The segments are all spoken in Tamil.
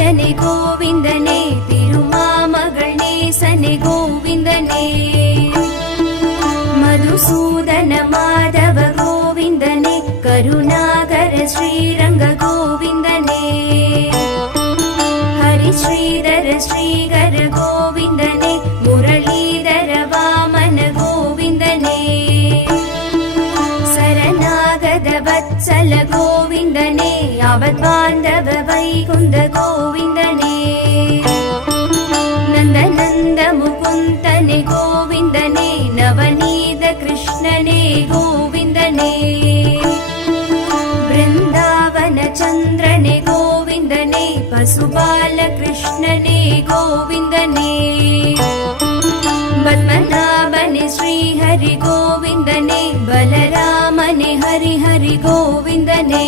ராஜனே கோவிந்தனே, திருமாமகள் நேசனே கோவிந்தனே, மதுசூதன மாதவ கோவிந்தனே, கருணாகர ஸ்ரீரங்க கோவிந்தனே, ஹரி ஸ்ரீதர ஸ்ரீகர கோவிந்தனே, முரளீதர வாமன கோவிந்தனே, சரணாகத வத்சல கோவிந்தனே, அவத்வாந்தவ வைகுந்த கோவிந்தனே, நந்த நந்த முகுந்தனே கோவிந்தனே, நவநீத கிருஷ்ணனே கோவிந்தனே, பிருந்தாவன சந்திரனே கோவிந்தனே, பசுபால கிருஷ்ணனே கோவிந்தனே, பத்மநாபனே ஸ்ரீஹரி கோவிந்தனே, பலராமனே ஹரி ஹரி கோவிந்தனே,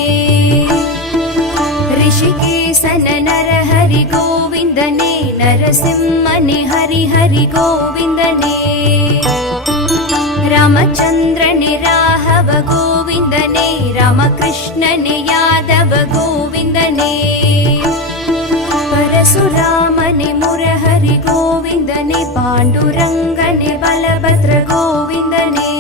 ऋषिकेशन नरहरि गोविन्दने, नरसिंहने हरि हरि गोविन्दने, रामचन्द्रने राघव गोविन्दने, रामकृष्णने यादव गोविन्दने, परशुरामने मुरहरि गोविन्दने, पाण्डुरङ्गने बलभद्र गोविन्दने,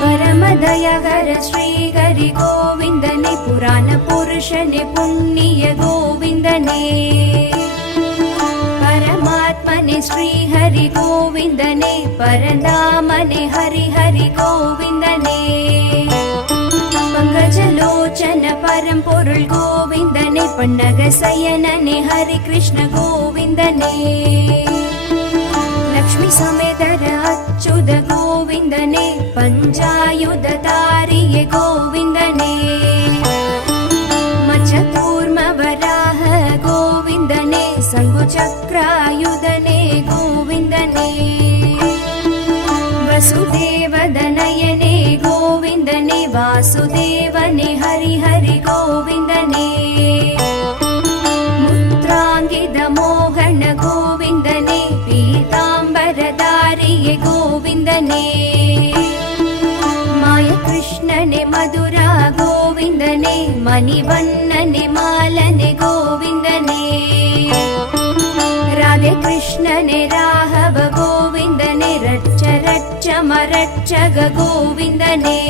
परमदयाकर श्रीहरि गोविन्दने, पुराण पुरुषने पुण्य गोविन्दने, परमात्मने श्रीहरि गोविन्दने, परधामने हरि हरि गोविन्दने, पंकजलोचन परम पोरुल गोविन्दने, पन्नग शयनने हरि कृष्ण गोविन्दने, लक्ष्मी समेतर अच्युत गोविन्दने, पञ्चायुधधारिये गोविन्दने, मच्छकूर्म वराह गोविन्दने, शङ्खुचक्रायुधने गोविन्दने, वसुदेवदनयने गोविन्दने, वासुदेवने हरि हरि गोविन्दने, मुद्राङ्गित मोहन गोविन्दने, पीताम्बरधारिये गोविन्दने, माय कृष्णने मधुरा गोविन्दने, मणिवन्नने मालने गोविन्दने, राधे कृष्णने राघव गोविन्दने, रच्च रच्च मरच्चग गोविन्दने,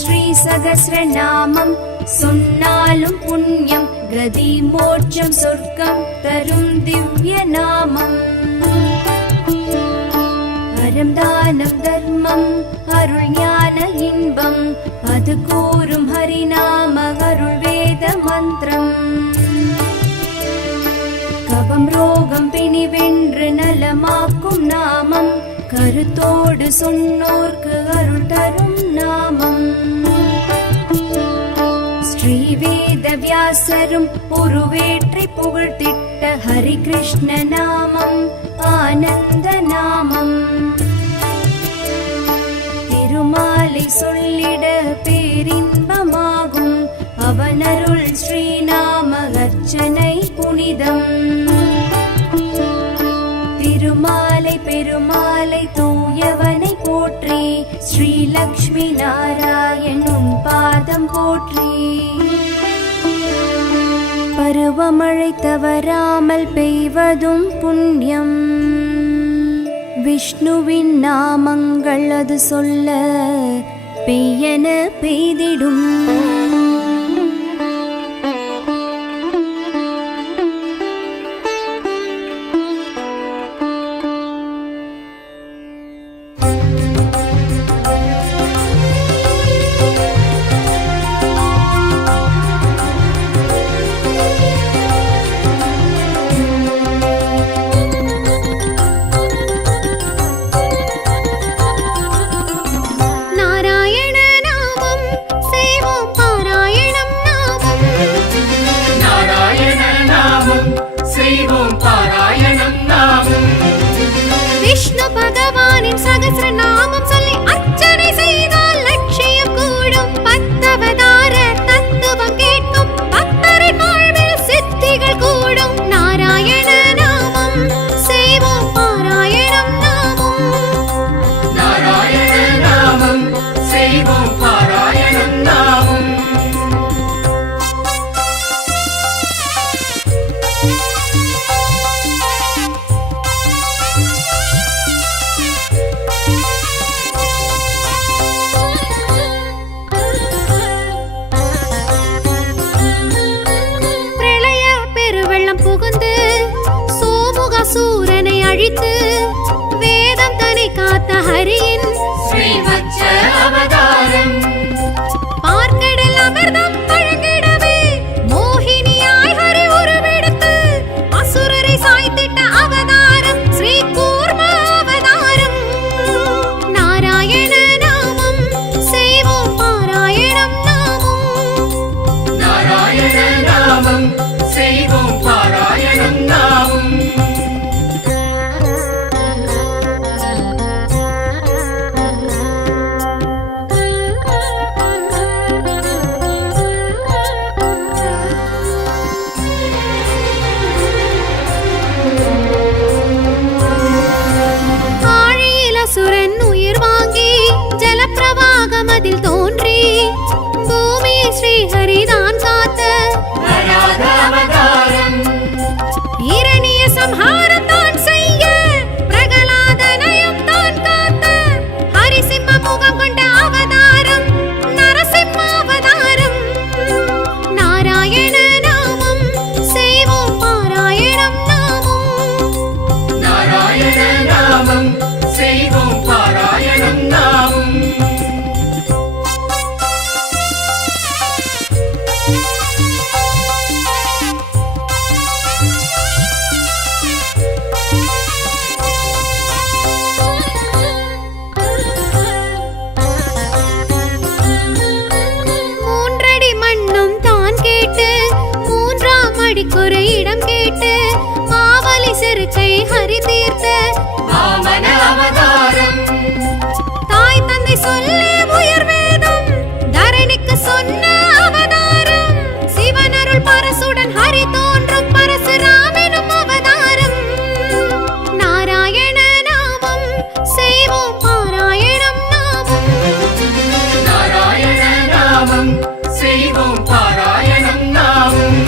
श्री सहस्रनामம் சொன்னாலும் புண்ணியம், கதி மோட்சம் சொர்க்கம் தரும் திவ்ய நாமம், அறம் தானம் தர்மம் அருள் ஞான இன்பம், அது கூறும் ஹரிநாம அருள் வேத மந்திரம், கபம் ரோகம் பிணி வென்று நலமாக்கும் நாமம், கருத்தோடு சொன்னோர்க்கு அருள் தரும் நாமம், ஸ்ரீ வேத வியாசரும் உருவேற்றி புகழ்த்திட்ட ஹரி கிருஷ்ண நாமம் ஆனந்த நாமம், திருமாலை சொல்லிட பேரின்பமாகும், அவனருள் ஸ்ரீநாம அர்ச்சனை புனிதம், திருமாலை பெருமாலை தூயவனை போற்றி, ஸ்ரீ லக்ஷ்மி நாராயணன் பாதம் போற்றி, பருவமழை தவறாமல் பெய்வதும் புண்ணியம், விஷ்ணுவின் நாமங்கள் அது சொல்ல பெய்யென பெய்திடும், நாராயண உருவெடுத்து வேதம் தனை காத்த ஹரியின் ஸ்ரீவத்ச அவதாரம். பார்க்கடல் அமிர்தம் வழங்கிடவே மோகினியாய் ஹரி உருவெடுத்து அசுரரை சாய்த்திட்ட அவதாரம் ஸ்ரீ கூர்ம அவதாரம். நாராயண நாமம் செய்வோம் பாராயணம் நாமும். நாராயண நாமம் செய்வோம் பாராயணம் நாமும். ஆழியில் அசுரன் உயிர் வாங்கி ஜலப்பிரவாகம் அதில் தோன்றி பூமியை ஸ்ரீஹரிதான் காத்த வராக அவதாரம். இரணிய சம்ஹாரம் தான் செய்ய பிரகலாதனையும் தான் காத்த ஹரிசிம்ம முகம் கொண்ட அவதாரம் நரசிம்ம அவதாரம். நாராயண நாமம் செய்வோம் பாராயணம் நாமும். நாராயண நாமம் செய்வோம் பாராயணம் நாமும். மூன்றடி மண்ணும் தான் கேட்டு மூன்றாம் அடிக்கொரு இடம் கேட்டு மாவலி செருக்கை ஹரி தீர்த்த வாமன அவதாரம். தாய் தந்தை சொல்லே உயர் வேதம் தரணிக்கு சொன்ன அவதாரம். சிவனருள் பரசுடன் ஹரி தோன்றும் பரசுராமெனும் அவதாரம். நாராயண நாமம் செய்வோம் பாராயணம் நாமும். நாராயண நாமம் செய்வோம் பாராயணம் நாமும்.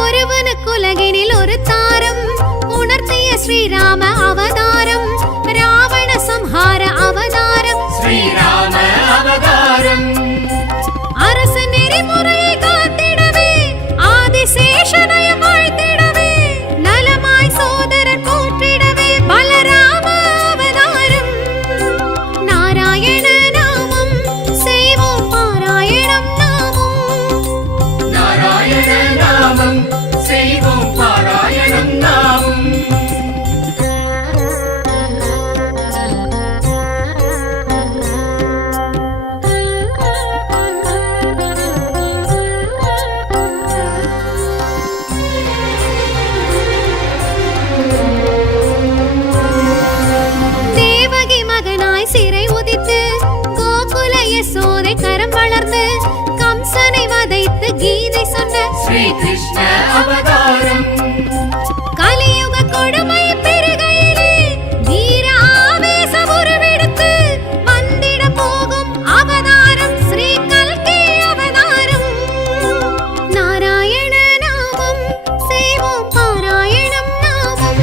ஒருவனுக்குலகினில் ஒரு தாரம் உணர்த்திய ஸ்ரீராம அவதாரம். ராவண சம்ஹார அவதாரம். ஸ்ரீராம அவதாரம். அரசு நெறிமுறையை காத்திடவே ஆதிசேஷனையும் வாழ்த்திடவே நலமாய் சோதரர் போற்றிடவே பலராம அவதாரம். நாராயண நாமம் செய்வோம் பாராயணம் நாமும். நாராயண நாமம் செய்வோம் பாராயணம் நாமும். தேவகி மகனாய் சிறை உதித்து கோகுல யசோதை கரம் வளர்த்து கம்சனை வதைத்து கீதை சொன்ன ஸ்ரீ கிருஷ்ண அவதாரம். கலியுக கொடுமை பெருகையிலே வீர ஆவேச உருவெடுத்து வந்திட போகும் அவதாரம் ஸ்ரீ கல்கி அவதாரம். நாராயண நாமம் செய்வோம் பாராயணம் நாமும்.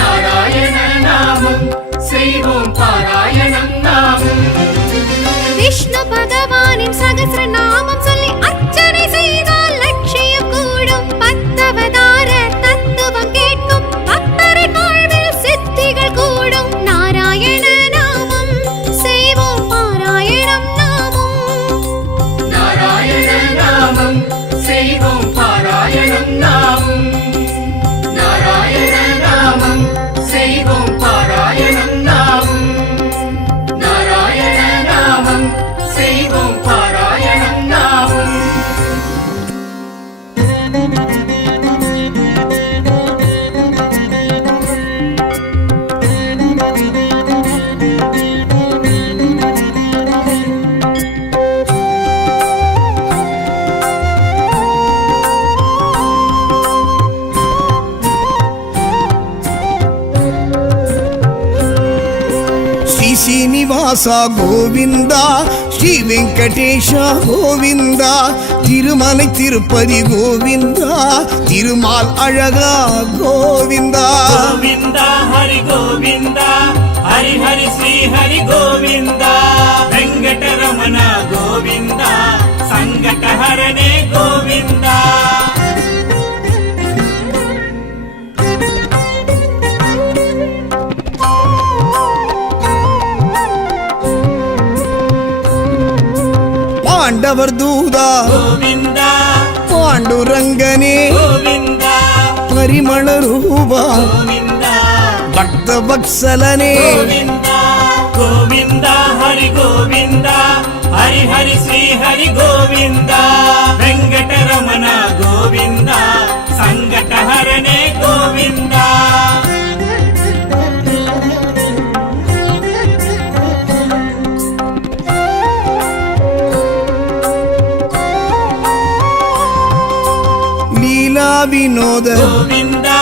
நாராயண நாமம் செய்வோம் பாராயணம் நாமும். விஷ்ணு பகவானின் சகஸ்ர நாமம் சொல்லி அர்ச்சனை செய்தால் லட்சியம் கூடும். பத்தவதார தத்துவம் கேட்கும் பக்தரின் வாழ்வில் சித்திகள் கூடும். நாராயண நாமம் செய்வோம் பாராயணம் நாமும். நாராயண நாமம் செய்வோம் பாராயணம் நாமும். நாராயண நாமம் செய்வோம் பாராயணம் நாமும். நாராயண நாமம் செய்வோம் பாராயணம் நாமும். శ్రీనివాస గోవింద శ్రీ వెంకటేశ గోవింద திருமலை திருப்பதி கோவிந்தா திருமால் அழகா கோவிந்தா கோவிந்தா ஹரி கோவிந்தா ஹரி ஹரி ஸ்ரீ ஹரி கோவிந்தா வெங்கடரமண கோவிந்தா சங்கடஹரணே கோவிந்தா பாண்டவர் தூதா கோவிந்தா பாண்டுரங்கனே கோவிந்தா பரிமள ரூபா கோவிந்தா பக்த வத்சலனே கோவிந்தா கோவிந்தா ஹரி கோவிந்தா ஹரி ஹரி ஸ்ரீ ஹரி கோவிந்தா வெங்கடரமண கோவிந்தா சங்கடஹரணே கோவிந்தா லீலா வினோத கோவிந்தா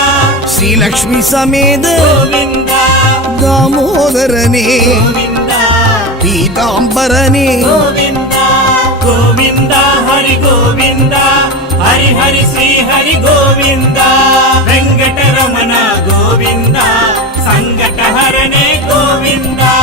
ஸ்ரீலக்ஷ்மி சமேத கோவிந்தா தாமோதரனே கோவிந்தா பீதாம்பரனே கோவிந்தா கோவிந்தா ஹரி கோவிந்தா ஹரி ஹரி ஸ்ரீ ஹரி கோவிந்தா வெங்கடரமண கோவிந்தா சங்கடஹரணே கோவிந்தா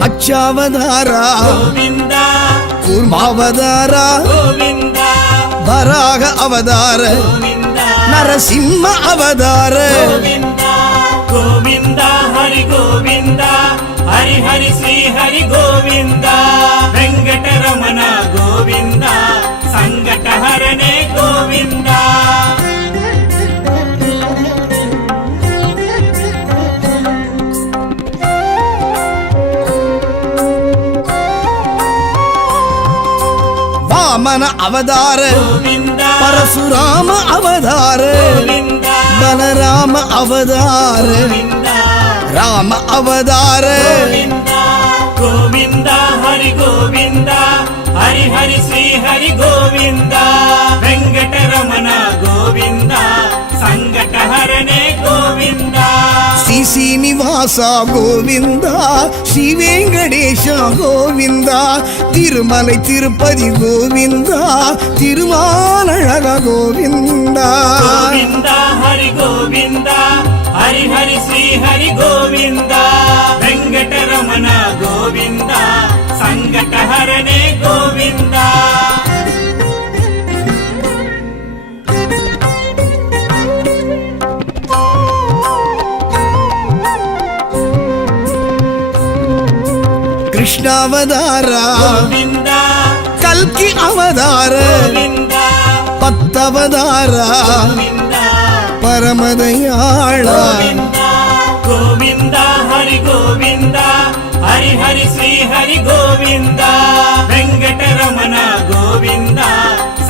மச்சாவதாரா கோவிந்தா கூர்மாவதாரா கோவிந்தா வராக அவதார கோவிந்தா நரசிம்ம அவதார கோவிந்தா கோவிந்தா ஹரி கோவிந்தா ஹரி ஹரி ஸ்ரீ ஹரி கோவிந்தா வெங்கடரமண கோவிந்தா சங்கடஹரணே கோவிந்தா வாமன அவதார கோவிந்தா பரசுராம அவதார கோவிந்தா பலராம அவதார கோவிந்தா ராம அவதார கோவிந்தா கோவிந்தா ஹரி கோவிந்தா ஹரி ஹரி ஸ்ரீ ஹரி கோவிந்தா வெங்கடரமண கோவிந்தா சங்கடஹரணே கோவிந்தா శ్రీ శ్రీనివాస గోవింద శ్రీ వెంకటేశ గోవింద తిరుమలై తిరుపతి గోవింద తిరుమాలழக గోవింద கோவிந்தா ஹரி கோவிந்தா ஹரி ஹரி ஸ்ரீ ஹரி கோவிந்தா வெங்கடரமண கோவிந்தா சங்கடஹரணே கோவிந்தா కృష్ణావతార கோவிந்தா కల్కి అవతార கோவிந்தா పత్తవతార கோவிந்தா పరమదయాళ கோவிந்தா கோவிந்தா ஹரி கோவிந்தா ஹரி ஹரி ஸ்ரீ ஹரி கோவிந்தா வெங்கடரமண கோவிந்தா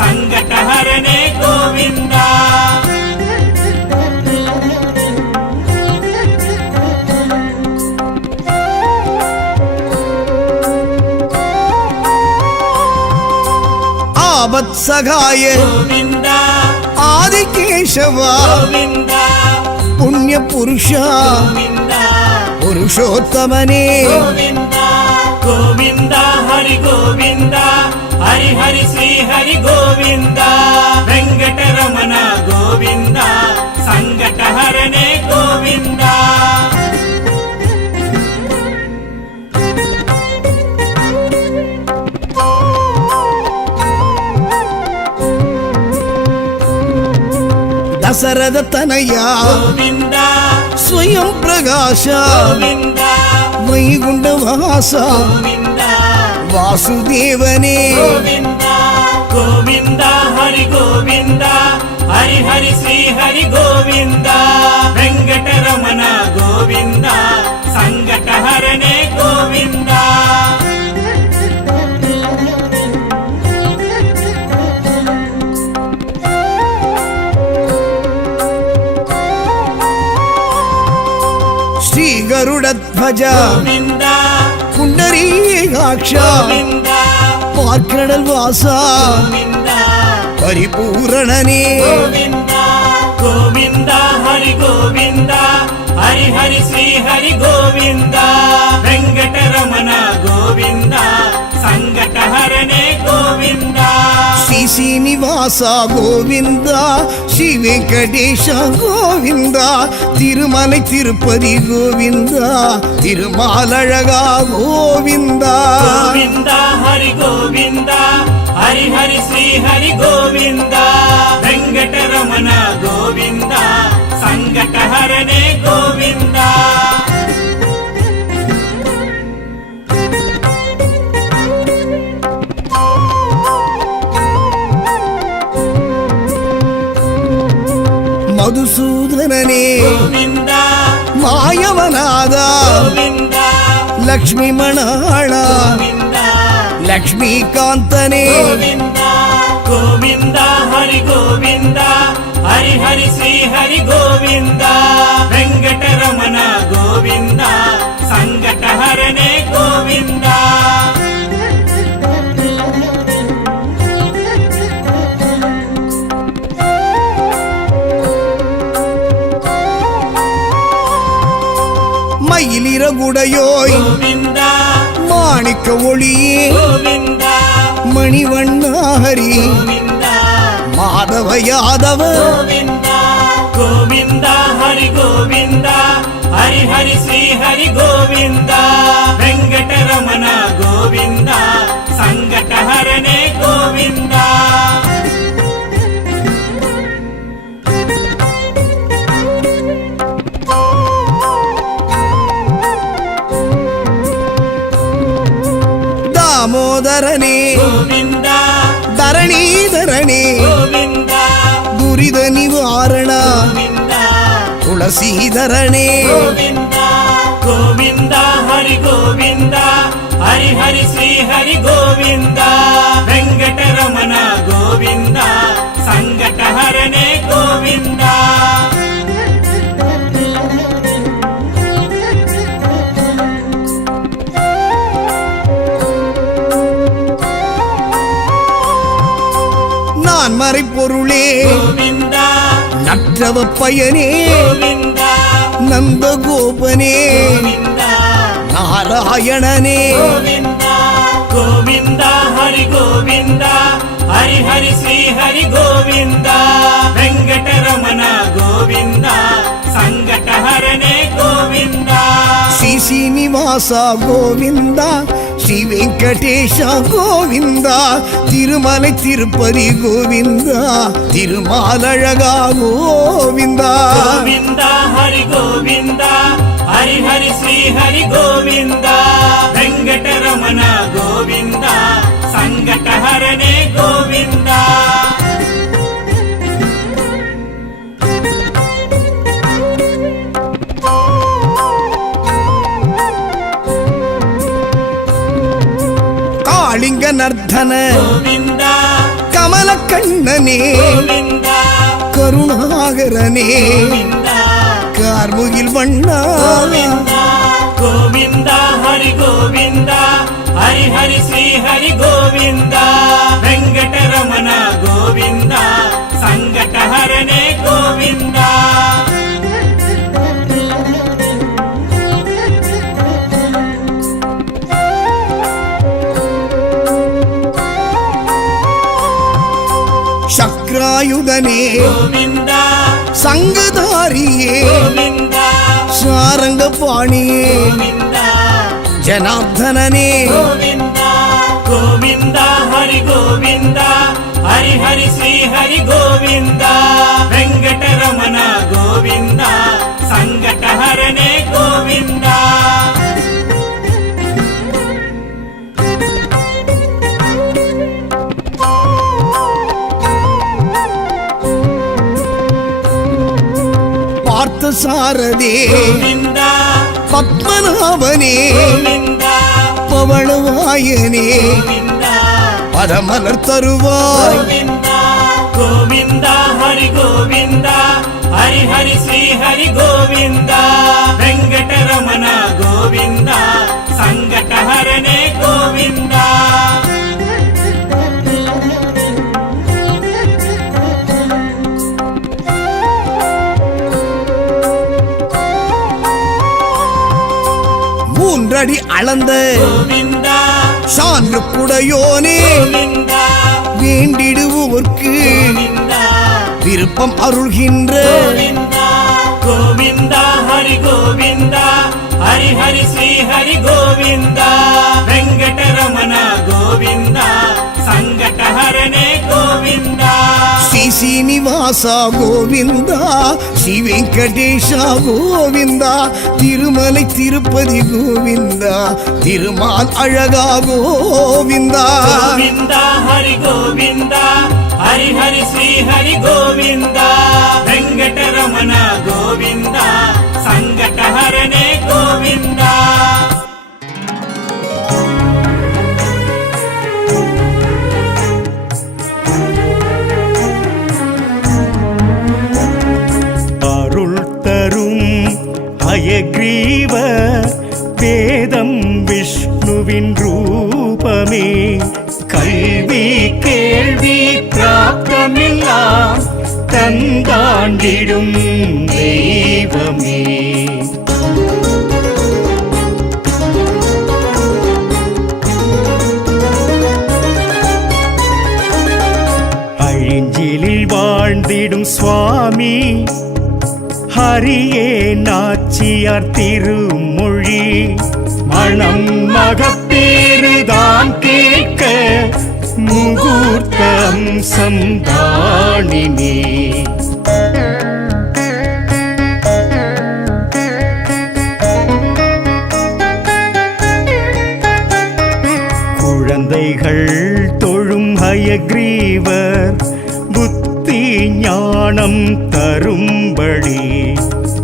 சங்கடஹரணே கோவிந்தா ఆవత్సగాయ கோவிந்தா ఆదికేశవ கோவிந்தா పుణ్య పురుష கோவிந்தா పురుషోత్తమనే கோவிந்தா கோவிந்தா ஹரி கோவிந்தா ஹரி ஹரி ஸ்ரீ ஹரி கோவிந்தா வெங்கடரமண கோவிந்தா சங்கடஹரணே கோவிந்தா దశరథ తనయ கோவிந்தா స్వయం ప్రకాశ கோவிந்தா వైగుండ వాస கோவிந்தா వాసుదేవనే கோவிந்தா கோவிந்தா ஹரி கோவிந்தா ஹரி ஹரி ஸ்ரீ ஹரி கோவிந்தா வெங்கடரமண கோவிந்தா சங்கடஹரணே கோவிந்தா శ్రీ గరుడ ధ్వజ கோவிந்தா పుండరీకాక్ష கோவிந்தா பார்க்கடல் வாசா கோவிந்தா பரிபூரணனே கோவிந்தா ಗೋವಿಂದ ಹರಿ ಗೋವಿಂದ ಹರಿ ಹರಿ ಶ್ರೀ ಹರಿ ಗೋವಿಂದ ವೆಂಕಟರಮಣ ಗೋವಿಂದ ಸಂಕಟಹರನೇ ಗೋವಿಂದ ಶ್ರೀ ಶ್ರೀನಿವಾಸ ಗೋವಿಂದ ಶ್ರೀ ವೆಂಕಟೇಶ ಗೋವಿಂದ ತಿರುಮலை ತಿರುಪತಿ ಗೋವಿಂದ ತಿರುಮಾಲழகா ಗೋವಿಂದ ಗೋವಿಂದ ಹರಿ ಗೋವಿಂದ ಹರಿ ಹರಿ ಶ್ರೀ ಹರಿ ಗೋವಿಂದ ವೆಂಕಟರಮಣ ಗೋವಿಂದ ಸಂಕಟಹರನೇ ಗೋವಿಂದ ಮಧುಸೂದನನೇ ಗೋವಿಂದ ಮಾಯವನಾದ ಗೋವಿಂದ ಲಕ್ಷ್ಮೀ ಮಣಾಳ ಗೋವಿಂದ ಲಕ್ಷ್ಮೀಕಾಂತನೇ ಗೋವಿಂದ ಗೋವಿಂದ ಹರಿ ಗೋವಿಂದ ಹರಿ ಹರಿ ಶ್ರೀ ಹರಿ ಗೋವಿಂದ ವೆಂಕಟರಮಣ ಗೋವಿಂದ ಸಂಕಟಹರನೇ ಗೋವಿಂದ மயிலிறகுடையோய் ಗೋವಿಂದ மாணிக்க ஒளியே ಗೋವಿಂದ மணிவண்ண ஹரி ಗೋವಿಂದ மாதவ யாதவ ಗೋವಿಂದ ಗೋವಿಂದ ಹರಿ ಗೋವಿಂದ ಹರಿ ಹರಿ ಶ್ರೀ ಹರಿ ಗೋವಿಂದ ವೆಂಕಟರಮಣ ಗೋವಿಂದ ಸಂಕಟಹರನೇ ಗೋವಿಂದ தாமோதரனே ಗೋವಿಂದ தரணீதரனே ಗೋವಿಂದ துரித நிவாரண ಗೋವಿಂದ துளசீதரனே ಗೋವಿಂದ ಗೋವಿಂದ ಹರಿ ಗೋವಿಂದ ಹರಿ ಹರಿ ಶ್ರೀ ಹರಿ ಗೋವಿಂದ ವೆಂಕಟರಮಣ ಗೋವಿಂದ ಸಂಕಟಹರನೇ ಗೋವಿಂದ நான் மறைப்பொருளே ಗೋವಿಂದ நற்றவ பயனே ಗೋವಿಂದ நந்தகோபனே ಗೋವಿಂದ நாராயணனே ಗೋವಿಂದ ಗೋವಿಂದ ಹರಿ ಗೋವಿಂದ ಹರಿ ಹರಿ ಶ್ರೀ ಹರಿ ಗೋವಿಂದ ವೆಂಕಟರಮಣ ಗೋವಿಂದ ಸಂಕಟಹರನೇ ಗೋವಿಂದ ಶ್ರೀ ಶ್ರೀನಿವಾಸ ಗೋವಿಂದ ಶ್ರೀ ವೆಂಕಟೇಶ ಗೋವಿಂದ ತಿರುಮலை ತಿರುಪತಿ ಗೋವಿಂದ ತಿರುಮಾಲழகா ಗೋವಿಂದ ಗೋವಿಂದ ಹರಿ ಗೋವಿಂದ ಹರಿ ಹರಿ ಶ್ರೀ ಹರಿ ಗೋವಿಂದ ವೆಂಕಟರಮಣ ಗೋವಿಂದ ಸಂಕಟಹರನೇ ಗೋವಿಂದ ಕಾಳಿಂಗ ನರ್ಧನ ಗೋವಿಂದ ಕಮಲ ಕಣ್ಣನೇ ಗೋವಿಂದ ಕರುಣಾಗರನೇ ಗೋವಿಂದ ಕಾರ್ಮುಗಿಲ್ ಬಣ್ಣ ಗೋವಿಂದ ಗೋವಿಂದ ಹರಿ ಗೋವಿಂದ ಹರಿ ಹರಿ ಶ್ರೀ ಹರಿ ಗೋವಿಂದ ವೆಂಕಟರಮಣ ಗೋವಿಂದ ಸಂಕಟಹರನೇ ಗೋವಿಂದ ಶಕ್ರಾಯುಧನೇ ಗೋವಿಂದ ಸಂಗಧಾರಿಯೇ ಗೋವಿಂದ ಸಾರಂಗ ಪಾಣಿಯೇ ಗೋವಿಂದ ಜನಾರ್ದನನೇ ಗೋವಿಂದ ಗೋವಿಂದ ಹರಿ ಗೋವಿಂದ ಹರಿ ಹರಿ ಶ್ರೀ ಹರಿ ಗೋವಿಂದ ವೆಂಕಟರಮಣ ಗೋವಿಂದ ಸಂಕಟಹರನೇ ಗೋವಿಂದ பார்த்த சாரதே ಗೋವಿಂದ பத்மநாபனே ಗೋವಿಂದ பவளவாயனே ಗೋವಿಂದ பதமலர் தருவாய் ಗೋವಿಂದ ಗೋವಿಂದ ಹರಿ ಗೋವಿಂದ ಹರಿ ಹರಿ ಶ್ರೀ ಹರಿ ಗೋವಿಂದ ವೆಂಕಟರಮಣ ಗೋವಿಂದ ಸಂಕಟಹರನೇ ಗೋವಿಂದ மூன்றடி அளந்த கோவிந்தா சான்று குடையோனே கோவிந்தா வேண்டிடுவோர்க்கு கோவிந்தா விருப்பம் அருள்கின்ற கோவிந்தா கோவிந்தா ஹரி கோவிந்தா ஹரி ஹரி ஸ்ரீ ஹரி கோவிந்தா வெங்கடரமண கோவிந்தா சங்கடஹரணே கோவிந்தா ಶ್ರೀ ಶ್ರೀನಿವಾಸ ಗೋವಿಂದ ಶ್ರೀ ವೆಂಕಟೇಶ ಗೋವಿಂದ ತಿರುಮಲೈ ತಿರುಪತಿ ಗೋವಿಂದ ತಿರುಮಾಲ್ ಅழகா ಗೋವಿಂದ ಗೋವಿಂದ ಹರಿ ಗೋವಿಂದ ಹರಿ ಹರಿ ಶ್ರೀ ಹರಿ ಗೋವಿಂದ ವೆಂಕಟರಮಣ ಗೋವಿಂದ ಸಂಕಟಹರಣೆ ಗೋವಿಂದ ஹயக்ரீவ வேதம் விஷ்ணுவின் ரூபமே கல்வி கேள்வி பிராப்தமெல்லாம் தந்தாண்டிடும் தெய்வமே அழிஞ்சிலில் வாழ்ந்திடும் சுவாமி ஹரியே நாச்சியார் திருமொழி மணம் மகப்பேறுதான் கேட்க முகூர்த்தம் சந்தானினே குழந்தைகள் தொழும் ஹயக்ரீவர் புத்தி ஞானம் தரும்படி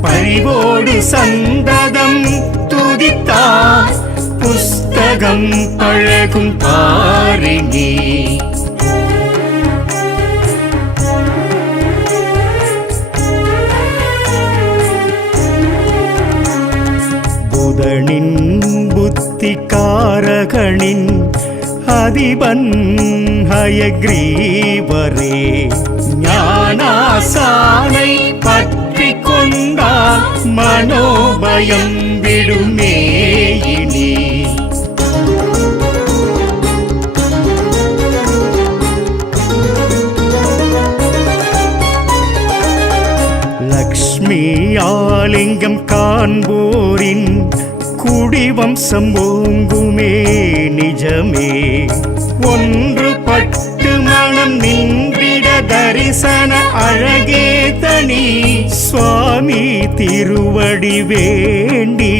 பரிவோடு சந்ததம் துதித்தார் புஸ்தகம் பழகும் பாரினி புதனின் புத்திகாரகனின் அதிபன் ஹயக்ரீவரே ஞானாசானை பற்றி கொண்டால் மனோபயம் விடுமே இனி லக்ஷ்மி ஆலிங்கம் காண்போரின் குடிவம்சம் ஓங்குமே நிஜமே ஒன்றுபட்டு மனம் நின்றிட தரிசன அழகே தனி சுவாமி திருவடி வேண்டி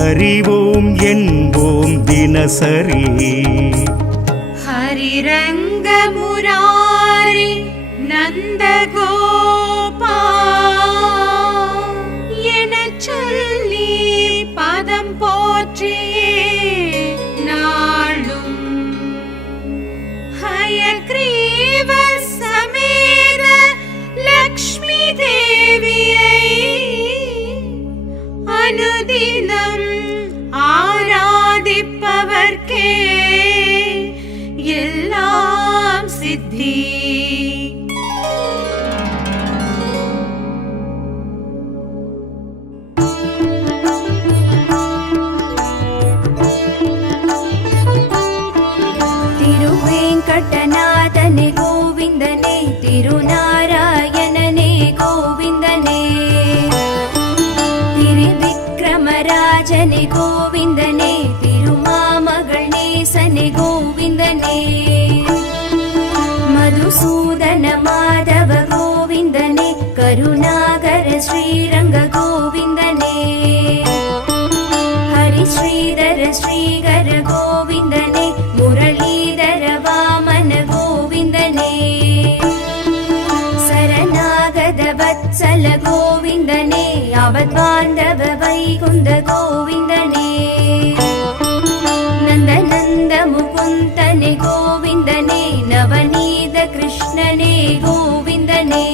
அறிவோம் என்போம் தினசரி ஹரிரங்க முராரி நந்தகோபா எனச் சொல்லி பதம் போற்றியே நாளும் ஹயக்ரீவ சமேத லக்ஷ்மி தேவியை அனுதினம் ஆராதிப்பவர்க்கே எல்லாம் சித்தி திருவேங்கடநாதனே கோவிந்தனே திருநாராயணனே கோவிந்தனே திருவிக்ரமராஜனே கோவிந்தனே திருமாமகள் நேசனே கோவிந்தனே மதுசூதன மாதவ கோவிந்தனே கருணாகர ஸ்ரீரங்க கோவிந்தனே ஹரிஸ்ரீதர ஸ்ரீகர கோவிந்தனே முரளீதர வாமன கோவிந்தனே சரணாகத வத்சல கோவிந்தனே அவத்பாந்தவ வைகுந்த கோவிந்தனே நந்தநந்த முகுந்தனே கோவிந்தனே நவநீத கிருஷ்ணனே கோவிந்தனே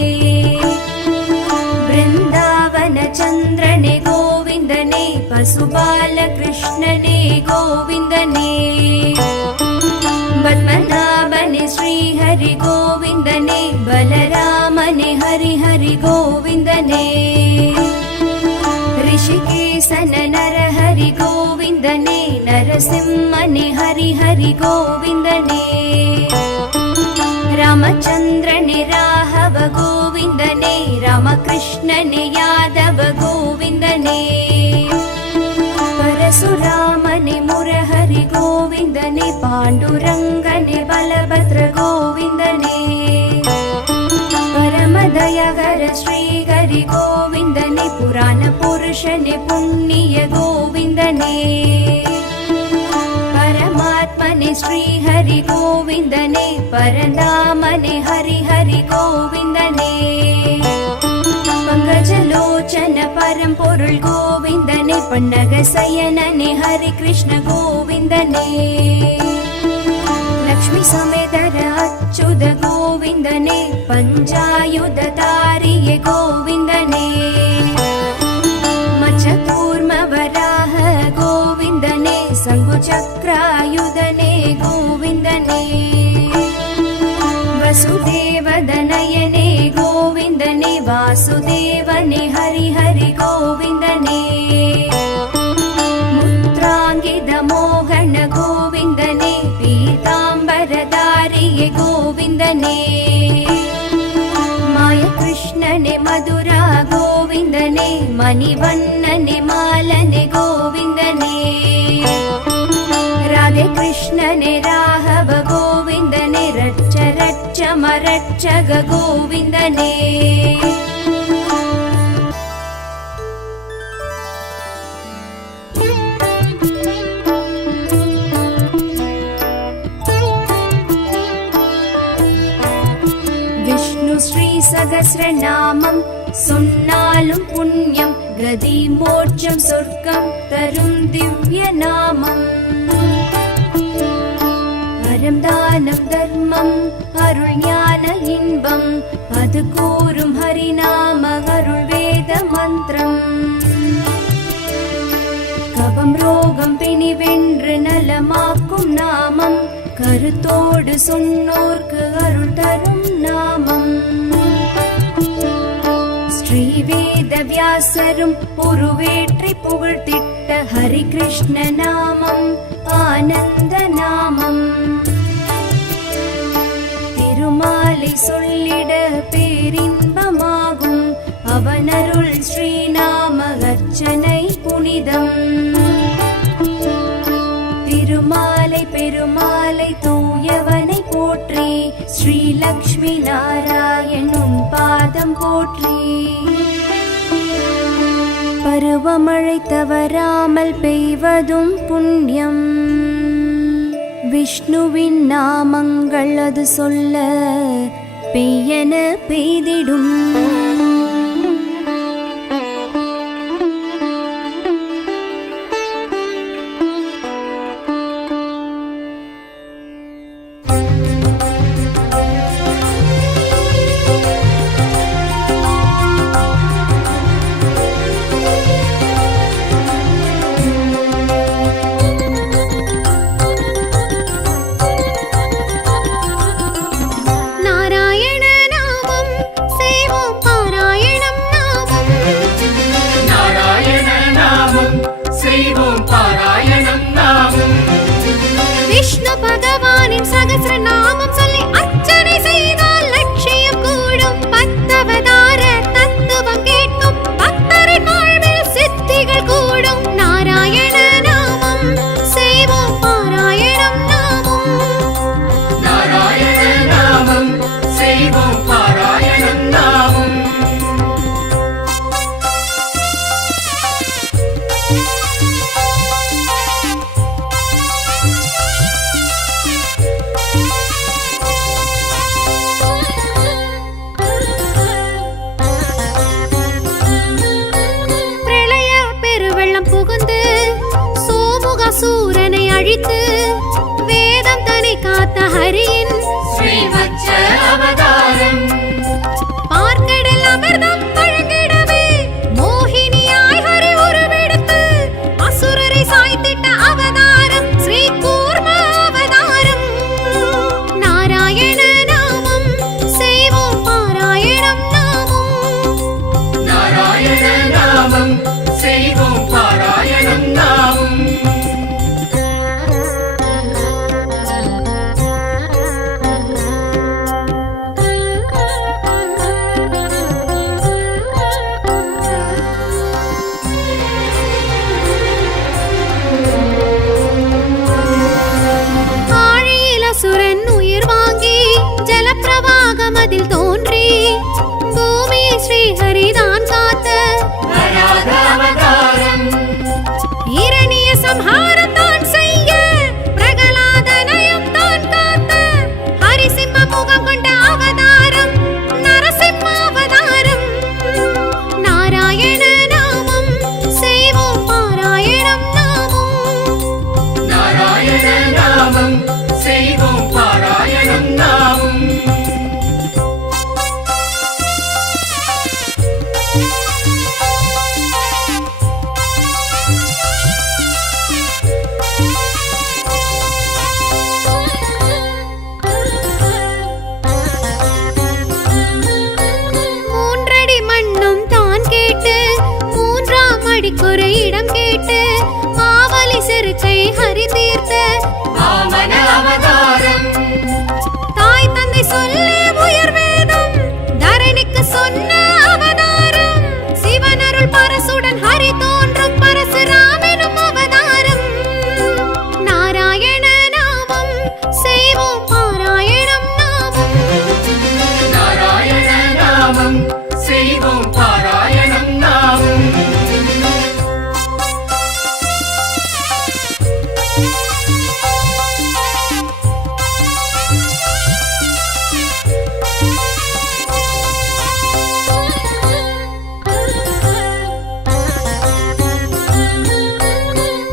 ಬೃಂದಾವನ ಚಂದ್ರನೇ ಗೋವಿಂದನೇ ಪಶುಪಾಲ ಕೃಷ್ಣನೇ ಗೋವಿಂದನೇ ಪದ್ಮನಾಭನೆ ಶ್ರೀಹರಿ ಗೋವಿಂದನೇ ಬಲರಾಮನೆ ಹರಿ ಹರಿ ಗೋವಿಂದನೇ ಋಷಿಕೇಶ ನಂದೀಸನ ನರಹರಿ ಗೋವಿಂದನೇ ನರಸಿಂಹನೆ ಹರಿ ಹರಿ ಗೋವಿಂದನೇ ರಾಮಚಂದ್ರನೆ ರಾಘವ ಗೋವಿಂದನೇ ರಾಮಕೃಷ್ಣನೆ ಯಾದವ ಗೋವಿಂದನೇ ಪರಶುರಾಮನೆ ಮುರಹರಿ ಗೋವಿಂದನೇ ಪಾಂಡುರಂಗನೆ ಬಲಭದ್ರ ಗೋವಿಂದನೇ ಪರಮದಯಗರ ಶ್ರೀಹರಿ ಗೋವಿಂದನೇ ಪುರಾಣ ಪುರುಷನೆ ಪುಣ್ಯ ಗೋವಿಂದನೇ ಪರಮಾತ್ಮನೆ ಶ್ರೀಹರಿ ಗೋವಿಂದನೇ ಪರಧಾಮನೆ ಹರಿ ಹರಿ ಗೋವಿಂದನೇ ಪಂಕಜಲೋಚನ ಪರಂಪೊರುಳ್ ಗೋವಿಂದನೇ ಪನ್ನಗ ಸಯನನೆ ಹರಿ ಕೃಷ್ಣ ಗೋವಿಂದನೇ ಲಕ್ಷ್ಮೀ ಸಮೇತರ ಅಚ್ಯುತ ಗೋವಿಂದನೇ ಪಂಚಾಯುಧ ದಾರಿಯೇ ಗೋವಿಂದನೇ ಮಚಕೂರ್ಮ ವರಾಹ ಗೋವಿಂದನೇ ಶಂಖುಚಕ್ರಾಯುಧನೇ ಗೋವಿಂದನೇ ವಸುದೇವದನಯನೇ ಗೋವಿಂದನೇ ವಾಸುದೇವನೇ ಹರಿ ಹರಿ ಗೋವಿಂದನೇ ಮುತ್ರಾಂಗಿದ ಮೋಹನ ಗೋವಿಂದನೇ ಪೀತಾಂಬರಧಾರಿಯೇ ಗೋವಿಂದನೇ ಮಾಯ ಕೃಷ್ಣನೆ ಮಧುರ ಗೋವಿಂದನೇ ಮಣಿವಣ್ಣನೆ ಮಾಲನೆ ಗೋವಿಂದನೇ ರಾಧೆ ಕೃಷ್ಣನೆ ರಾಘವ ಗೋವಿಂದನೇ ರಚ್ಚ ರಚ್ಚ ಮರಚ್ಚಗ ಗೋವಿಂದನೇ விஷ்ணு ஸ்ரீ சகஸ்ரநாமம் சொன்னாலும் புண்ணியம் கதி மோட்சம் சொர்க்கம் தரும் திவ்ய நாமம் அறம் தானம் தர்மம் அருள் ஞான இன்பம் அது கூறும் ஹரிநாம அருள் வேத மந்திரம் கபம் ரோகம் பிணி வென்று நலமாக்கும் நாமம் கருத்தோடு சொன்னோர்க்கு அருள் தரும் நாமம் ஸ்ரீவேத வியாசரும் உருவேற்றி புகழ்த்திட்ட ஹரி கிருஷ்ண நாமம் ஆனந்த நாமம் திருமாலை சொல்லிட பேரின்பமாகும் அவனருள் ஸ்ரீநாம அர்ச்சனை புனிதம் திருமாலை பெருமாளை தூயவனை போற்றி ஸ்ரீ லக்ஷ்மி நாராயணும் பாதம் போற்றி பருவமழை தவறாமல் பெய்வதும் புண்ணியம் விஷ்ணுவின் நாமங்கள் அது சொல்ல பெய்யன பெய்திடும் விஷ்ணு பகவானின் சகஸ்ரநாமம் சொல்லி அர்ச்சனை செய்தால் லட்சியம் கூடும் பத்தவதார தத்துவம் கேட்கும் பக்தரின் வாழ்வில் சித்திகள் கூடும் நாராயண நாமம் செய்வோம் பாராயணம் நாமம் நாராயண நாமம் செய்வோம் பாராயணம் நாமம் சூரனை அழித்து வேதம் தன்னை காத்த ஹரியின் ஸ்ரீவத்ச அவதாரம் பார்க்கடல் அமிர்தம் வழங்கிடவே மோகினியாய் ஹரி உருவெடுத்து அசுரரை சாய்த்திட்ட அவதாரம் ஸ்ரீ கூர்ம அவதாரம் நாராயண நாமம் செய்வோம் பாராயணம் நாமம் நாராயண நாமம் செய்வோம் பாராயணம் பருச்சை ஹரி தீர்த்த வாமன அவதாரம் தாய் தந்தை சொல்லே உயர் வேதம் தரணிக்கு சொன்ன அவதாரம் சிவனருள் பரசுடன் ஹரி தோன்றும் பரசுராமெனும் அவதாரம் நாராயண நாமம் செய்வோம் பாராயணம் நாமம் நாராயண நாமம் செய்வோம் பாராயணம் நாமம்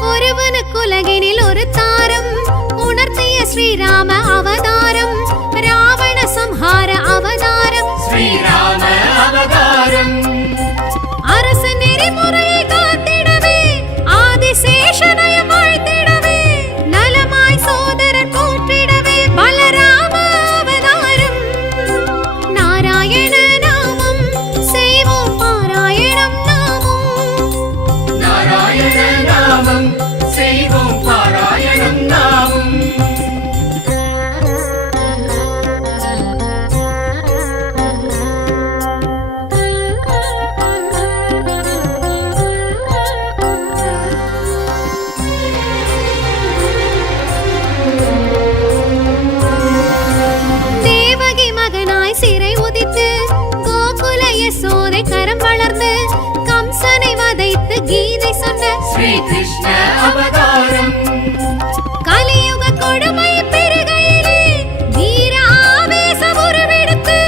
ஒருவனுக்குலகினில் ஒரு தாரம் உணர்த்திய ஸ்ரீராம அவதாரம் ராவண சம்ஹார அவதாரம் ஸ்ரீராம அவதாரம் அரச நெறிமுறையை காத்திடவே ஆதிசேஷனை வாழ்த்திடவே நலமாய் சோதரர் போற்றிடவே பலராம அவதாரம் நாராயண நாமம் செய்வோம் பாராயணம் நாமம் நாராயண நாமம் செய்வோம் பாராயணம் நாமம் தேவகி மகனாய் சிறை உதித்து கோகுல யசோதை கரம் வளர்ந்து கம்சனை வதைத்து கீதை சொன்ன ஸ்ரீ கிருஷ்ண அவதாரம் கலியுக கொடுமை பெருகையிலே வீர ஆவேச உருவெடுத்து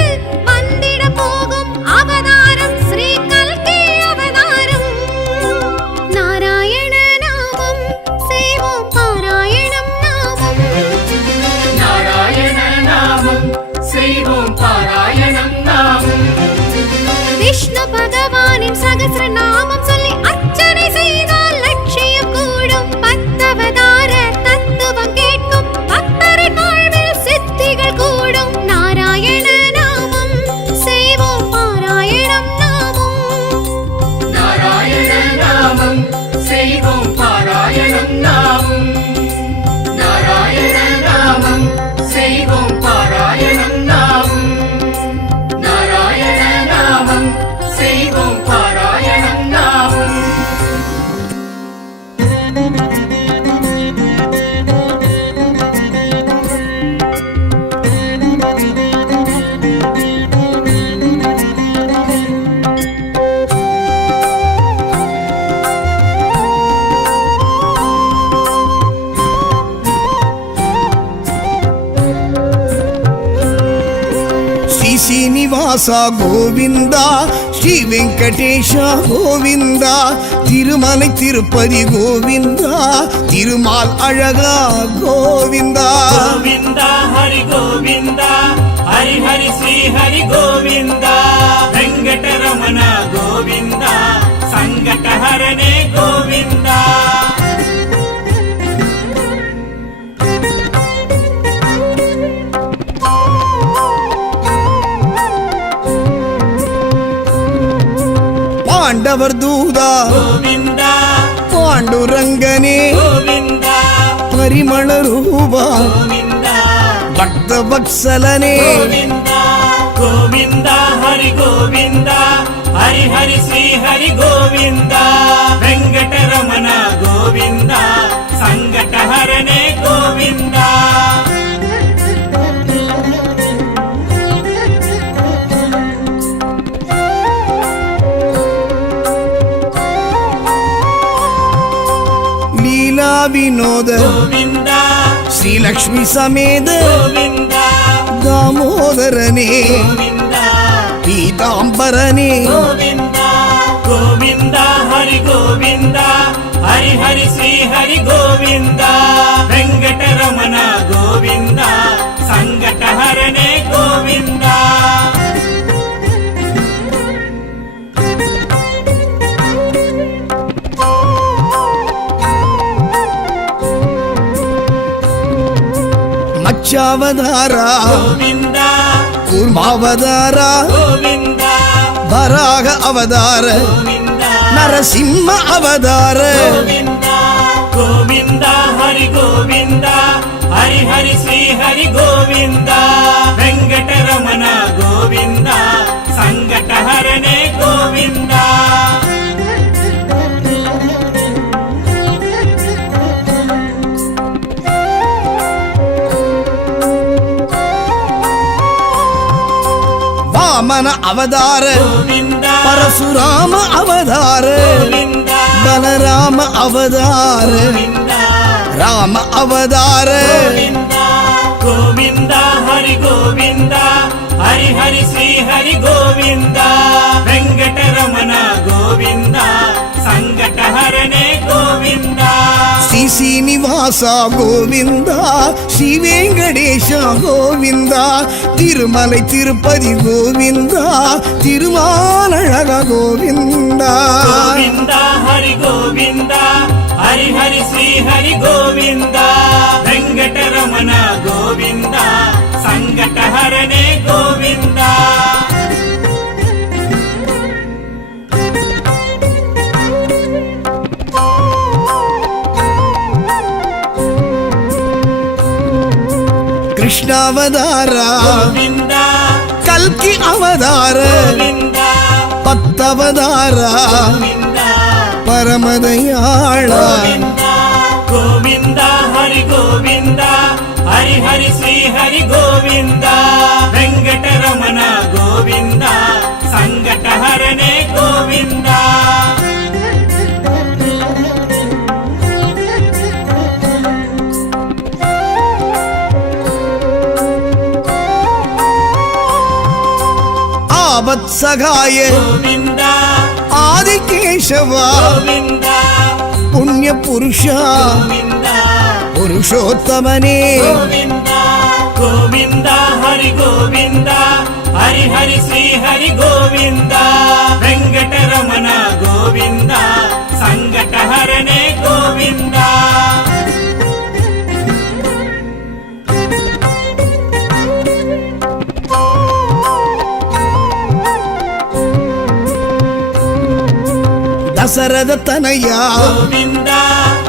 வந்திட போகும் அவதாரம் ஸ்ரீ கல்கி அவதாரம் நாராயண நாமம் செய்வோம் பாராயணம் நாமம் நாராயண நாமம் செய்வோம் பாராயணம் நாமம் விஷ்ணு பகவானின் சகஸ்ர நாமம் சொல்லி அர்ச்சனை செய்தால் லட்சியம் கூடும் பத்தவதார தத்துவம் கேட்கும் பக்தரின் வாழ்வில் சித்திகள் கூடும் நாராயண நாமம் செய்வோம் பாராயணம் நாமம் நாராயண நாமம் செய்வோம் பாராயணம் நாமம் நாராயண நாமம் செய்வோம் பாராயணம் நாமம் நாராயண நாமம் செய்வோம் பாராயணம் நாமம் శ్రీ శ్రీనివాస గోవింద శ్రీ వెంకటేశ గోవింద తిరుమலை తిరుపతి గోవింద తిరుమాల్ అழகா గోవింద గోవింద హరి గోవింద హరి హరి శ్రీ హరి గోవింద వెంకటరమణ గోవింద సంకటహరణే గోవింద పాండవర్ దూదా గోవింద పాండురంగనే గోవింద పరిమళ రూపా గోవింద భక్త వత్సలనే గోవింద గోవింద హరి గోవింద హరి హరి శ్రీ హరి గోవింద వెంకటరమణ గోవింద సంకటహరణే గోవింద లీలా వినోద గోవింద శ్రీలక్ష్మి సమేత గోవింద దామోదరనే గోవింద పీతాంబరనే గోవింద గోవింద హరి గోవింద హరి హరి శ్రీ హరి గోవింద వెంకటరమణ గోవింద సంకటహరణే గోవింద మత్స్యావతార గోవింద కూర్మావతార గోవింద వరాహ అవతార గోవింద నరసింహ అవతార గోవింద గోవింద ಗೋವಿಂದ ಹರಿ ಗೋವಿಂದ ಹರಿ ಹರಿ ಶ್ರೀ ಹರಿ ಗೋವಿಂದ ವೆಂಕಟರಮಣ ಗೋವಿಂದ ಸಂಕಟಹರನೇ ಗೋವಿಂದ ವಾಮನ ಅವತಾರ ಗೋವಿಂದ ಪರಶುರಾಮ ಅವತಾರ ಗೋವಿಂದ ಬಲರಾಮ ಅವತಾರ ಗೋವಿಂದ ರಾಮ ಅವತಾರ ಗೋವಿಂದ ಗೋವಿಂದ ಹರಿ ಗೋವಿಂದ ಹರಿ ಹರಿ ಶ್ರೀ ಹರಿ ಗೋವಿಂದ ವೆಂಕಟರಮಣ ಗೋವಿಂದ ಸಂಕಟಹರನೇ ಗೋವಿಂದ ಶ್ರೀ ಶ್ರೀನಿವಾಸ ಗೋವಿಂದ ಶ್ರೀ ವೆಂಕಟೇಶ ಗೋವಿಂದ ತಿರುಮಲೈ ತಿರುಪತಿ ಗೋವಿಂದ ತಿರುಮಾಲழக ಗೋವಿಂದ ಗೋವಿಂದ ಹರಿ ಗೋವಿಂದ ಹರಿ ಹರಿ ಶ್ರೀ ಹರಿ ಗೋವಿಂದ ವೆಂಕಟರಮಣ ಗೋವಿಂದ ಸಂಕಟಹರನೇ ಗೋವಿಂದ ಕೃಷ್ಣ ಅವತಾರ ಗೋವಿಂದ ಕಲ್ಕಿ ಅವತಾರ ಗೋವಿಂದ ಪತ್ತವತಾರ ಗೋವಿಂದ ಪರಮದಯಾಳ ಗೋವಿಂದ ಗೋವಿಂದ ಹರಿ ಗೋವಿಂದ ಹರಿ ಹರಿ ಶ್ರೀ ಹರಿ ಗೋವಿಂದ ವೆಂಕಟರಮಣ ಗೋವಿಂದ ಸಂಕಟಹರನೇ ಗೋವಿಂದ ಆವತ್ಸಗಾಯ ಗೋವಿಂದ ಆದಿಕೇಶವ ಗೋವಿಂದ ಪುಣ್ಯ ಪುರುಷ ಗೋವಿಂದ ಪುರುಷೋತ್ತಮನೇ ಗೋವಿಂದ ಗೋವಿಂದ ಹರಿ ಗೋವಿಂದ ಹರಿ ಹರಿ ಶ್ರೀ ಹರಿ ಗೋವಿಂದ ವೆಂಕಟರಮಣ ಗೋವಿಂದ ಸಂಕಟಹರನೇ ಗೋವಿಂದ ದಸರದ ತನಯ ಗೋವಿಂದ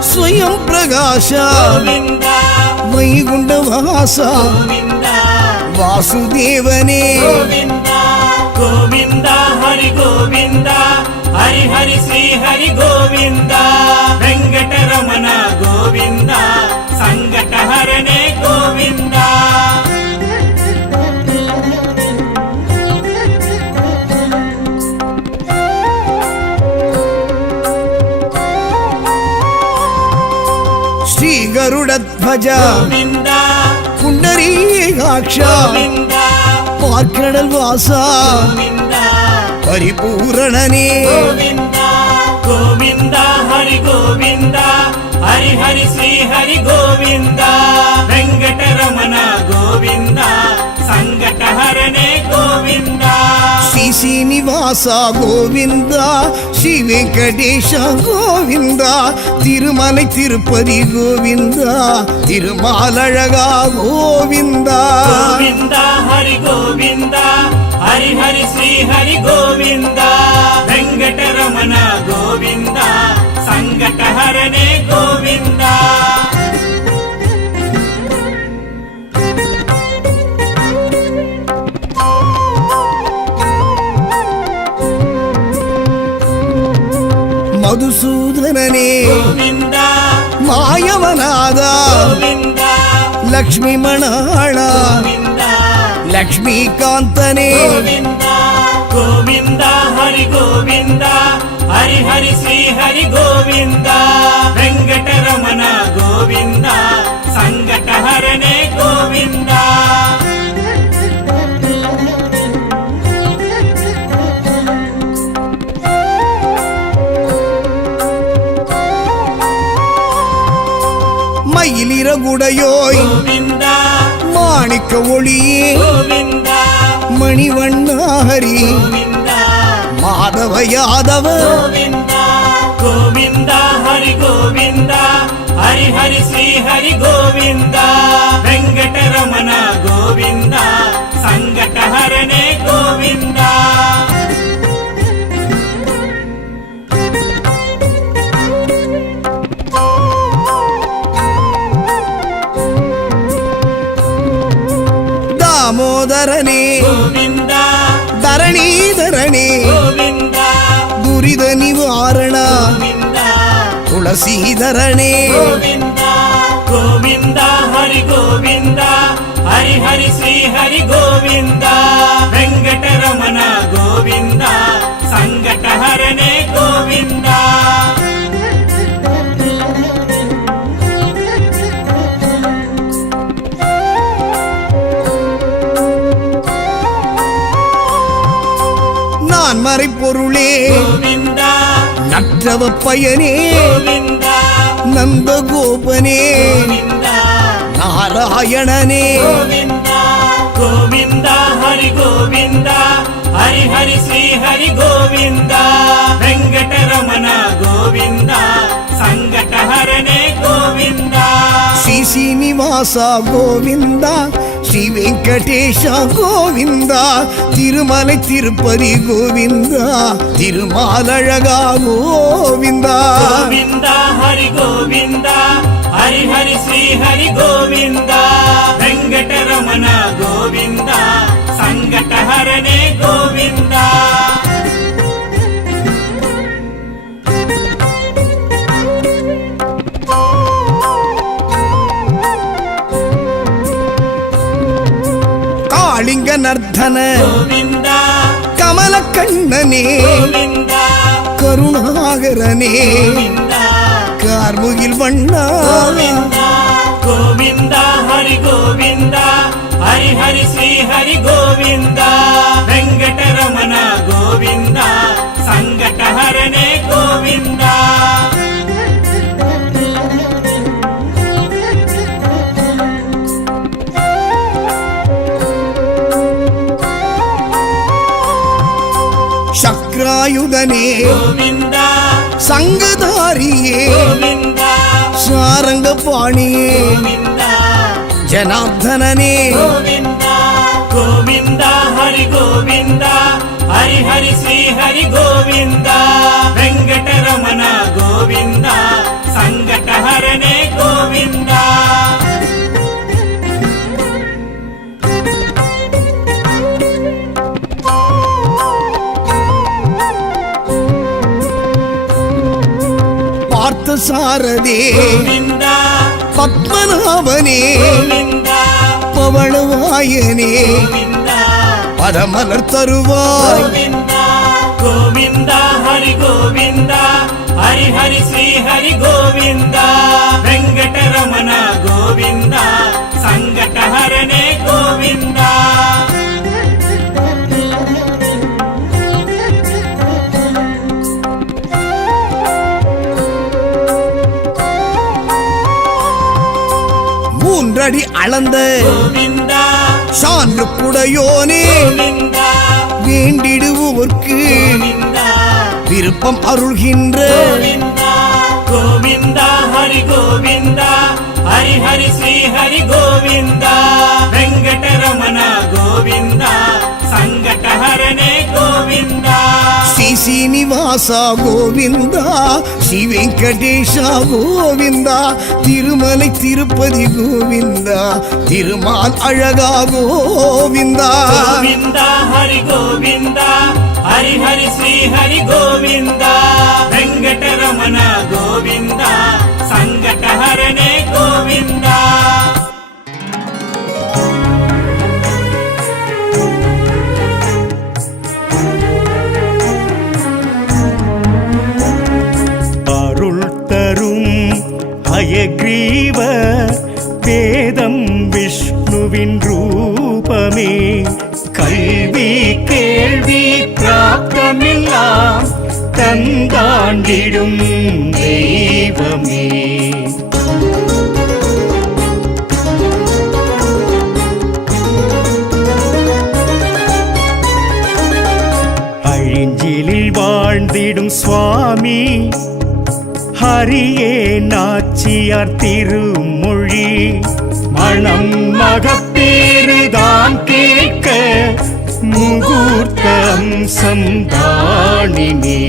ಸ್ವಯಂ ಪ್ರಕಾಶ ಗೋವಿಂದ ವೈಗುಂಡವಾಸ ಗೋವಿಂದ ವಾಸುದೇವನೇ ಗೋವಿಂದ ಗೋವಿಂದ ಹರಿ ಗೋವಿಂದ ಹರಿ ಹರಿ ಶ್ರೀ ಹರಿ ಗೋವಿಂದ ವೆಂಕಟರಮಣ ಗೋವಿಂದ ಸಂಕಟಹರನೇ ಗೋವಿಂದ ಶ್ರೀ ಗರುಡಧ್ವಜ ಗೋವಿಂದ ಪುಂಡರೀಕಾಕ್ಷ ಗೋವಿಂದ ಪಾರ್ಕಡಲ್ ವಾಸ ಗೋವಿಂದ ಪರಿಪೂರಣನೇ ಗೋವಿಂದ ಗೋವಿಂದ ಹರಿ ಗೋವಿಂದ ಹರಿ ಹರಿ ಶ್ರೀ ಹರಿ ಗೋವಿಂದ ವೆಂಕಟರಮಣ ಗೋವಿಂದ ಸಂಕಟಹರನೇ ಗೋವಿಂದ ಶ್ರೀ ಶ್ರೀನಿವಾಸ ಗೋವಿಂದ ಶ್ರೀ ವೆಂಕಟೇಶ ಗೋವಿಂದ ತಿರುಮಲೈ ತಿರುಪತಿ ಗೋವಿಂದ ತಿರುಮಾಲழக ಗೋವಿಂದ ಗೋವಿಂದ ಹರಿ ಗೋವಿಂದ ಹರಿ ಹರಿ ಶ್ರೀ ಹರಿ ಗೋವಿಂದ ವೆಂಕಟರಮಣ ಗೋವಿಂದ ಸಂಕಟಹರನೇ ಗೋವಿಂದ ಮಧುಸೂದನನೇ ಗೋವಿಂದ ಮಾಯವನಾದ ಗೋವಿಂದ ಲಕ್ಷ್ಮೀ ಮಣಾಳ ಗೋವಿಂದ ಲಕ್ಷ್ಮೀಕಾಂತನೇ ಗೋವಿಂದ ಗೋವಿಂದ ಹರಿ ಗೋವಿಂದ ಹರಿ ಹರಿ ಶ್ರೀ ಹರಿ ಗೋವಿಂದ ವೆಂಕಟರಮಣ ಗೋವಿಂದ ಸಂಕಟಹರನೇ ಗೋವಿಂದ மயிலிற குடையோய் ಗೋವಿಂದ மாணிக்க ஒளியே ಗೋವಿಂದ மணிவண்ணாஹரி ಗೋವಿಂದ மாதவ யாதவ ಗೋವಿಂದ ಗೋವಿಂದ ಹರಿ ಗೋವಿಂದ ಹರಿ ಹರಿ ಶ್ರೀ ಹರಿ ಗೋವಿಂದ ವೆಂಕಟರಮಣ ಗೋವಿಂದ ಸಂಕಟಹರನೇ ಗೋವಿಂದ தாமோதரனே கோவிந்தா தரணீதரனே கோவிந்தா துரித நிவாரண கோவிந்தா துளசீதரனே கோவிந்தா கோவிந்தா ஹரி கோவிந்தா ஹரி ஹரி ஸ்ரீ ஹரி கோவிந்தா வெங்கடரமண கோவிந்தா சங்கடஹரணே கோவிந்தா நான் மறைப்பொருளே கோவிந்தா நற்றவ பயனே கோவிந்தா நந்தகோபனே கோவிந்தா நாராயணனே கோவிந்தா கோவிந்தா ஹரி கோவிந்தா ஹரி ஹரி ஸ்ரீ ஹரி கோவிந்தா வெங்கடரமண கோவிந்தா சங்கடஹரணே கோவிந்தா ಶ್ರೀ ಶ್ರೀನಿವಾಸ ಗೋವಿಂದ ಶ್ರೀ ವೆಂಕಟೇಶ ಗೋವಿಂದ ತಿರುಮಲೆ ತಿರುಪತಿ ಗೋವಿಂದ ತಿರುಮಾಲഴகா ಗೋವಿಂದ கோவிந்தா ஹரி கோவிந்தா ஹரி ஹரி ஸ்ரீ ஹரி கோவிந்தா வெங்கடரமண கோவிந்தா சங்கடஹரணே கோவிந்தா ಕಾಳಿಂಗ ನರ್ಧನ கோவிந்தா ಕಮಲ ಕಣ್ಣನೇ கோவிந்தா ಕರುಣಾಗರನೇ கோவிந்தா ಕಾರ್ಮುಗಿಲ್ ಬಣ್ಣ கோவிந்தா கோவிந்தா ஹரி கோவிந்தா ஹரி ஹரி ஸ்ரீ ஹரி கோவிந்தா வெங்கடரமண கோவிந்தா சங்கடஹரணே கோவிந்தா ಶಕ್ರಾಯುಧನೇ கோவிந்தா ಸಂಗಧಾರಿಯೇ கோவிந்தா ಸಾರಂಗ ಪಾಣಿಯೇ கோவிந்தா ಜನಾರ್ದನನೇ கோவிந்தா கோவிந்தா ஹரி கோவிந்தா ஹரி ஹரி ஸ்ரீ ஹரி கோவிந்தா வெங்கடரமண கோவிந்தா சங்கடஹரணே கோவிந்தா பார்த்த சாரதே கோவிந்தா பத்மநாபனே கோவிந்தா பவளவாயனே கோவிந்தா பதமலர் தருவாய் கோவிந்தா கோவிந்தா ஹரி கோவிந்தா ஹரி ஹரி ஸ்ரீ ஹரி கோவிந்தா வெங்கடரமண கோவிந்தா சங்கடஹரணே கோவிந்தா மூன்றடி அளந்த கோவிந்தா சான்று குடையோனே கோவிந்தா வேண்டிடுவோர்க்கு கோவிந்தா விருப்பம் அருள்கின்ற கோவிந்தா கோவிந்தா ஹரி கோவிந்தா ஹரி ஹரி ஸ்ரீ ஹரி கோவிந்தா வெங்கடரமண கோவிந்தா சங்கடஹரணே கோவிந்தா ಶ್ರೀ ಶ್ರೀನಿವಾಸ ಗೋವಿಂದ ಶ್ರೀ ವೆಂಕಟೇಶ ಗೋವಿಂದ ತಿರುಮಲೆ ತಿರುಪತಿ ಗೋವಿಂದ ತಿರುಮಾಲ್ ಅழகா ಗೋವಿಂದ கோவிந்தா ஹரி கோவிந்தா ஹரி ஹரி ஸ்ரீ ஹரி கோவிந்தா வெங்கடரமண கோவிந்தா சங்கடஹரணே கோவிந்தா அருள் தரும் ஹயக்ரீவ வேதம் விஷ்ணுவின் ரூபமே கல்வி கேள்வி பிராப்தமெல்லாம் தந்தாண்டிடும் தெய்வமே அழிஞ்சிலில் வாழ்ந்திடும் சுவாமி ஹரியே நாச்சியார் திருமொழி மணம் மகப்பேறுதான் கேட்க முகூர்த்தம் சந்தானினே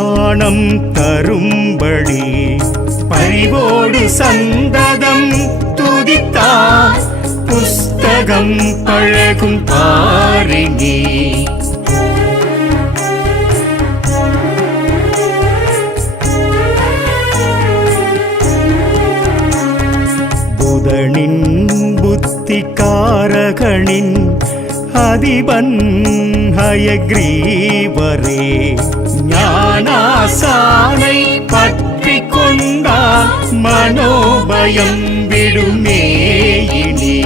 ஞானம் தரும்படி பரிவோடு சந்ததம் துதித்தார் புஸ்தகம் பழகும் பாரினி. புதனின் புத்திகாரகனின் அதிபன் ஹயக்ரீவரே ஞானாசானை பற்றி கொண்டால் மனோபயம் விடுமே இனி.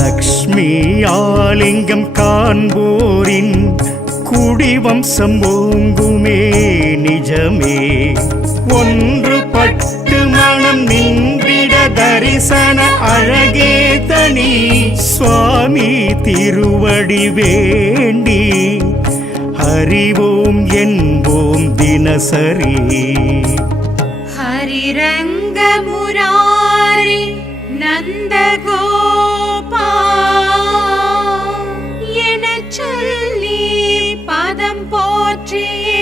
லக்ஷ்மி ஆலிங்கம் காண்போரின் குடிவம்சம் ஓங்குமே நிஜமே. ஒன்றுபட்டு மனம் நின்றிட தரிசன அழகே தனி. சுவாமி திருவடி வேண்டி அறிவோம் என்போம் தினசரி. ஹரிரங்க முராரி நந்த கோபா எனச் சொல்லி பதம் போற்றியே